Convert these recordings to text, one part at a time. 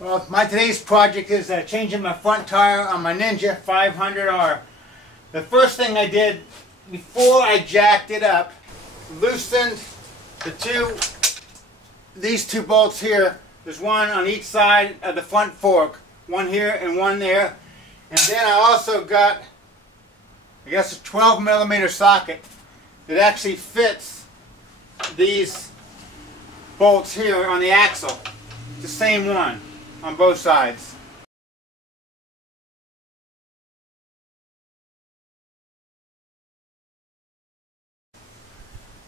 Well, today's project is changing my front tire on my Ninja 500R. The first thing I did before I jacked it up, loosened these two bolts here. There's one on each side of the front fork, one here and one there. And then I also got, I guess, a 12mm socket that actually fits these bolts here on the axle. The same one on both sides.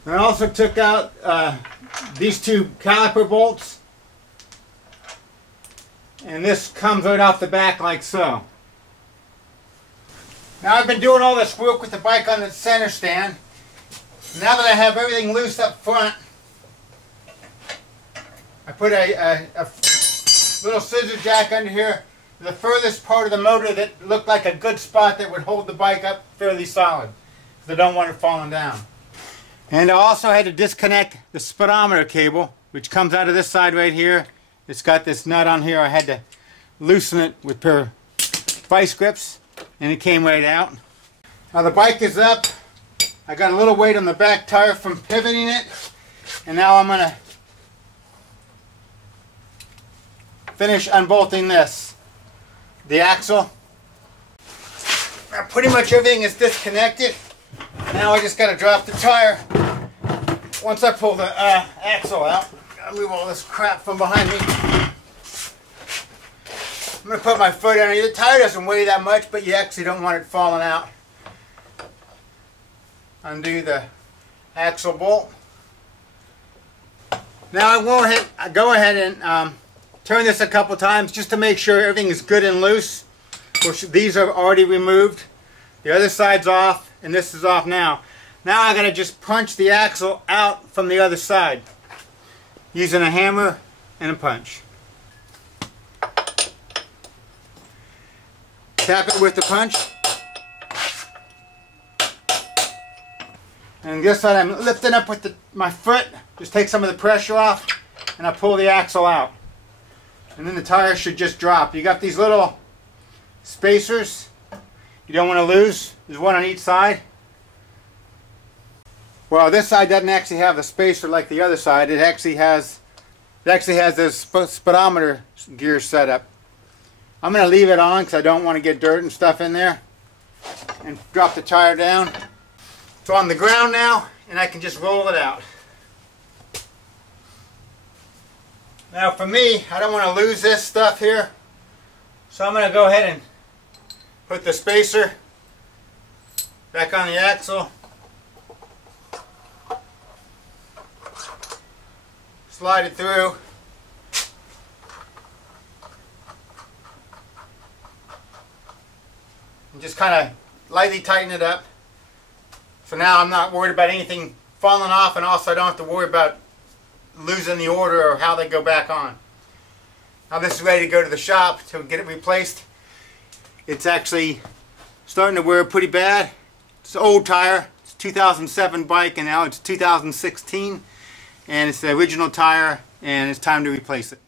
I also took out these two caliper bolts, and this comes right off the back like so. Now I've been doing all this work with the bike on the center stand. Now that I have everything loose up front, I put a little scissor jack under here, the furthest part of the motor that looked like a good spot that would hold the bike up fairly solid, because I don't want it falling down. And I also had to disconnect the speedometer cable, which comes out of this side right here. It's got this nut on here. I had to loosen it with a pair of vice grips, and it came right out. Now the bike is up. I got a little weight on the back tire from pivoting it, and now I'm going to finish unbolting the axle. Now pretty much everything is disconnected. Now I just got to drop the tire. Once I pull the axle out, I'll move all this crap from behind me. I'm going to put my foot on it. The tire doesn't weigh that much, but you actually don't want it falling out. Undo the axle bolt. Now I go ahead and turn this a couple times just to make sure everything is good and loose. Of course, these are already removed. The other side's off, and this is off now. Now I'm going to just punch the axle out from the other side using a hammer and a punch. Tap it with the punch. And this side I'm lifting up with my foot, just take some of the pressure off, and I pull the axle out. And then the tire should just drop. You got these little spacers you don't want to lose. There's one on each side. Well, this side doesn't actually have the spacer like the other side. It actually has this speedometer gear set up. I'm going to leave it on because I don't want to get dirt and stuff in there. And drop the tire down. It's on the ground now, and I can just roll it out. Now for me, I don't want to lose this stuff here, so I'm going to go ahead and put the spacer back on the axle. Slide it through. And just kind of lightly tighten it up. So now I'm not worried about anything falling off, and also I don't have to worry about losing the order or how they go back on. Now this is ready to go to the shop to get it replaced. It's actually starting to wear pretty bad. It's an old tire. It's a 2007 bike, and now it's 2016. And it's the original tire, and it's time to replace it.